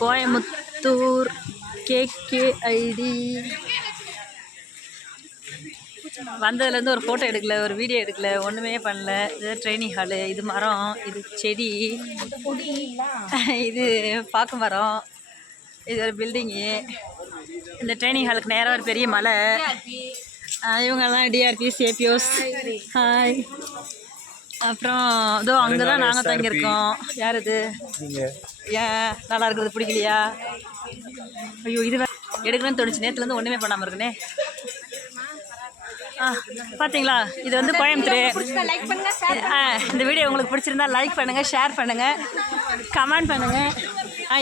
Coimbatore KKID வந்ததுலேருந்து ஒரு photo எடுக்கல, ஒரு வீடியோ எடுக்கல, ஒன்றுமே பண்ணல. இது ட்ரைனிங் ஹாலு, இது மரம், இது செடி, இது பாக்கு மரம், இது ஒரு பில்டிங்கு. இந்த ட்ரைனிங் ஹாலுக்கு நேராக ஒரு பெரிய மலை. இவங்கெல்லாம் DRPs APOs. ஹாய். அப்புறம் இதோ அங்கே தான் நாங்கள் தங்கியிருக்கோம். யார் இது? ஏன் நல்லா இருக்கிறது பிடிக்கலையா? ஐயோ இது எடுக்கணும்னு தோணுச்சு, நேற்றுலேருந்து ஒன்றுமே பண்ணாமல் இருக்குனே. பார்த்தீங்களா, இது வந்து கோயம்புத்தூர். இந்த வீடியோ உங்களுக்கு பிடிச்சிருந்தா லைக் பண்ணுங்கள், ஷேர் பண்ணுங்கள், கமெண்ட் பண்ணுங்கள்.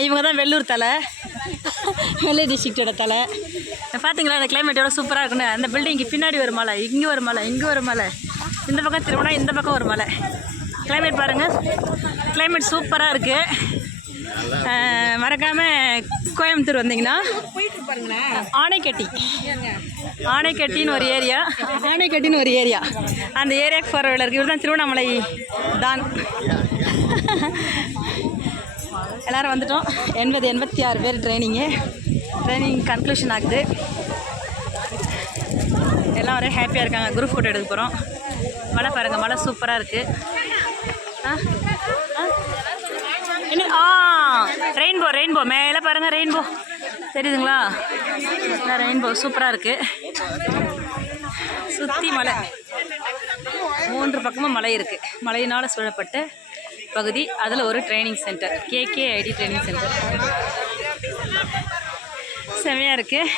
இவங்க தான் வெள்ளூர் தலை, வெள்ளை டிஸ்ட்ரிக்டோட தலை. பார்த்தீங்களா இந்த கிளைமேட்டோட சூப்பராக இருக்குன்னு. அந்த பில்டிங்க்கு பின்னாடி ஒரு மலை, இங்கே ஒரு மலை, இங்கே ஒரு மலை, இந்த பக்கம் திரும்பினா இந்த பக்கம் ஒரு மலை. கிளைமேட் பாருங்கள், கிளைமேட் சூப்பராக இருக்குது. மறக்காமல் கோயம்புத்தூர் வந்தீங்கன்னா ஆனைக்கட்டின்னு ஒரு ஏரியா, அந்த ஏரியாவுக்கு போகிற வேலை இருக்குது. இவர் தான் திருவண்ணாமலை தான். எல்லோரும் வந்துட்டோம். 86 பேர் ட்ரைனிங் கன்க்ளூஷன் ஆகுது. எல்லாம் ஒரே ஹாப்பியாக இருக்காங்க. குரூப் ஃபோட்டோ எடுக்க போகிறோம். மழை பாருங்கள், மழை சூப்பராக இருக்குது. என்ன ரெயின்போ மேலே பாருங்கள், ரெயின்போ தெரியுதுங்களா? ரெயின்போ சூப்பராக இருக்குது. சுற்றி மலை, 3 பக்கமும் மலை இருக்குது. மலையினால் சூழப்பட்ட பகுதி. அதில் ஒரு training centre, KKID training centre. செமையாக இருக்குது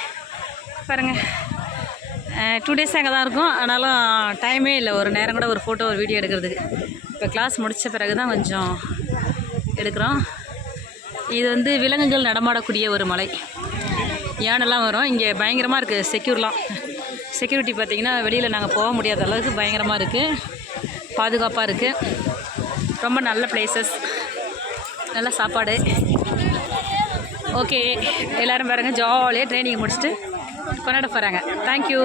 பாருங்கள். 2 days அங்கே தான் இருக்கும். ஆனாலும் டைமே இல்லை, ஒரு நேரம் கூட ஒரு ஃபோட்டோ ஒரு வீடியோ எடுக்கிறதுக்கு. இப்போ கிளாஸ் முடித்த பிறகு தான் கொஞ்சம் எடுக்கிறோம். இது வந்து விலங்குகள் நடமாடக்கூடிய ஒரு மலை. யானைலாம் வரும். இங்கே பயங்கரமாக இருக்குது. செக்யூரிட்டி பார்த்திங்கன்னா வெளியில் நாங்கள் போக முடியாத அளவுக்கு பயங்கரமாக இருக்குது, பாதுகாப்பாக இருக்குது. ரொம்ப நல்ல பிளேசஸ், நல்ல சாப்பாடு. ஓகே, எல்லோரும் பாருங்கள், ஜாலியாக ட்ரைனிங் முடிச்சுட்டு கொண்டாட போகிறாங்க. தேங்க்யூ.